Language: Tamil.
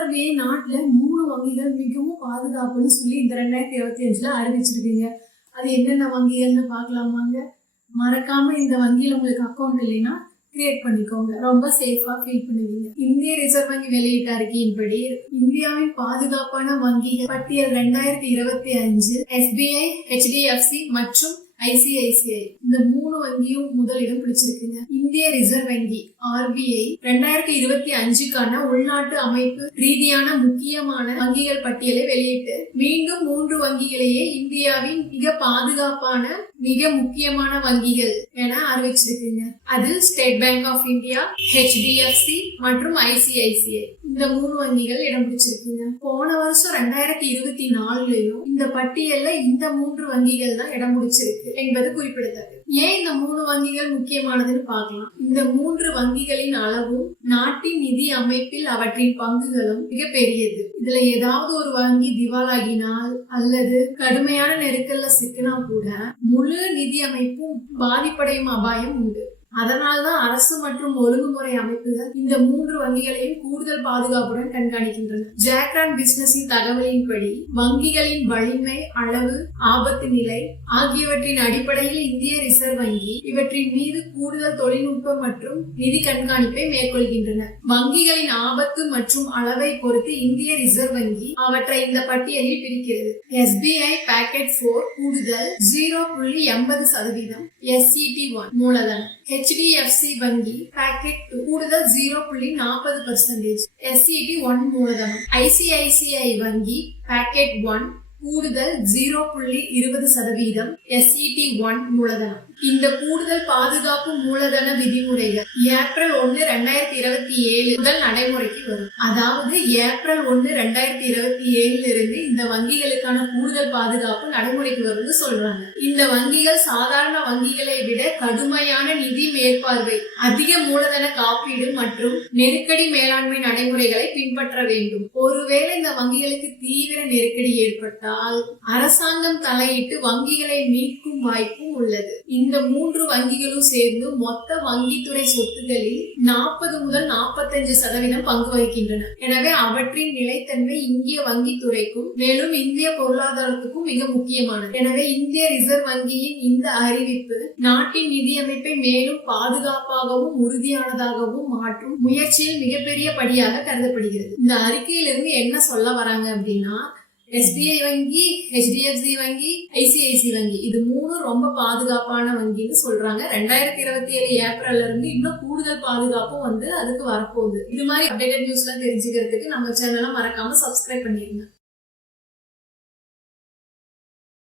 RBI நாட்டுல 3 வங்கிகள் மிகவும் பாதுகாப்புன்னு சொல்லி இந்த 2025 அறிவிச்சிருக்கீங்க. அது என்னென்ன வங்கிகள்னு பார்க்கலாமாங்க? மறக்காம இந்த வங்கியில உங்களுக்கு அக்கௌண்ட் இல்லைன்னா கிரியேட் பண்ணிக்கோங்க. ரொம்ப சேஃபா ஃபீல் பண்ணுவீங்க. இந்திய ரிசர்வ் வங்கி வெளியிட்ட அறிக்கையின்படி இந்தியாவின் பாதுகாப்பான வங்கிகள் பட்டியல் 2025 SBI, HDFC மற்றும் ICICI இந்த 3 வங்கியும் முதலிடம் பிடிச்சிருக்குங்க. இந்திய ரிசர்வ் வங்கி RBI 2025க்கான உள்நாட்டு அமைப்பு ரீதியான முக்கியமான வங்கிகள் பட்டியலை வெளியிட்டு மீண்டும் 3 வங்கிகளையே இந்தியாவின் மிக பாதுகாப்பான மிக முக்கியமான வங்கிகள் என அறிவிச்சிருக்குங்க. அது State Bank of India, HDFC மற்றும் ICICI இந்த 3 வங்கிகள் இடம் பிடிச்சிருக்குங்க. போன வருஷம் 2024லயும் இந்த பட்டியல்ல இந்த 3 வங்கிகள் தான் இடம் பிடிச்சிருக்கு என்பது குறிப்பிடத்தக்கது. ஏன் இந்த 3 வங்கிகள் முக்கியமானதுன்னு பார்க்கலாம். இந்த 3 வங்கிகளின் அளவும் நாட்டின் நிதி அமைப்பில் அவற்றின் பங்குகளும் மிக பெரியது. இதுல ஏதாவது ஒரு வங்கி திவாலாகினால் அல்லது கடுமையான நெருக்கல்ல சிக்கினா கூட முழு நிதி அமைப்பும் பாதிப்படையும் அபாயம் உண்டு. அதனால்தான் அரசு மற்றும் ஒழுங்குமுறை அமைப்புகள் இந்த 3 வங்கிகளையும் கூடுதல் பாதுகாப்புடன் கண்காணிக்கின்றன. ஜாக்ரான் பிசினஸின் தகவலின்படி வங்கிகளின் வலிமை, அளவு, ஆபத்து நிலை ஆகியவற்றின் அடிப்படையில் இந்திய ரிசர்வ் வங்கி இவற்றின் மீது கூடுதல் தொழில்நுட்ப மற்றும் நிதி கண்காணிப்பை மேற்கொள்கின்றன. வங்கிகளின் ஆபத்து மற்றும் அளவை பொறுத்து இந்திய ரிசர்வ் வங்கி அவற்றை இந்த பட்டியலில் பிரிக்கிறது. SBI Packet 4 கூடுதல் 0.80%, SCT1 மூலதனம். HDFC வங்கி Packet 2 கூடுதல் 0.40%, SCT1 மூலதனம். ICICI வங்கி Packet 1 கூடுதல் 0.20%, SCT1 மூலதனம். இந்த கூடுதல் பாதுகாப்பு மூலதன விதிமுறைகள் ஏப்ரல் 1, 2027 முதல் நடைமுறைக்கு வரும். அதாவது ஏப்ரல் 1, 2027 இருந்து இந்த வங்கிகளுக்கான கூடுதல் பாதுகாப்பு நடைமுறைக்கு வரும்னு சொல்றாங்க. இந்த வங்கிகள் சாதாரண வங்கிகளை விட கடுமையான நிதி மேற்பார்வை, அதிக மூலதன காப்பீடு மற்றும் நெருக்கடி மேலாண்மை நடைமுறைகளை பின்பற்ற வேண்டும். ஒருவேளை இந்த வங்கிகளுக்கு தீவிர நெருக்கடி ஏற்பட்டால் அரசாங்கம் தலையிட்டு வங்கிகளை மீட்கும் வாய்ப்பும் உள்ளது. இந்த 3 வங்கிகளும் சேர்ந்து மொத்த வங்கித்துறை சொத்துகளில் 40 முதல் 45% பங்கு வகிக்கின்றன. எனவே அவற்றின் நிலைத்தன்மை இந்திய வங்கித்துறைக்கும் மேலும் இந்திய பொருளாதாரத்துக்கும் மிக முக்கியமானது. எனவே இந்திய ரிசர்வ் வங்கியின் இந்த அறிவிப்பு நாட்டின் நிதி அமைப்பை மேலும் பாதுகாப்பாகவும் உறுதியானதாகவும் மாற்றும் முயற்சியில் மிகப்பெரிய படியாக கருதப்படுகிறது. இந்த அறிக்கையிலிருந்து என்ன சொல்ல வராங்க அப்படின்னா, SBI வங்கி, HDFC வங்கி, ICICI வங்கி இது 3 ரொம்ப பாதுகாப்பான வங்கின்னு சொல்றாங்க. 2027 ஏப்ரல்ல இருந்து இன்னும் கூடுதல் பாதுகாப்பும் அதுக்கு வரப்போகுது. இது மாதிரி அப்டேட்டட் நியூஸ்லாம் தெரிஞ்சுக்கிறதுக்கு நம்ம சேனலை மறக்காம சப்ஸ்கிரைப் பண்ணிருங்க.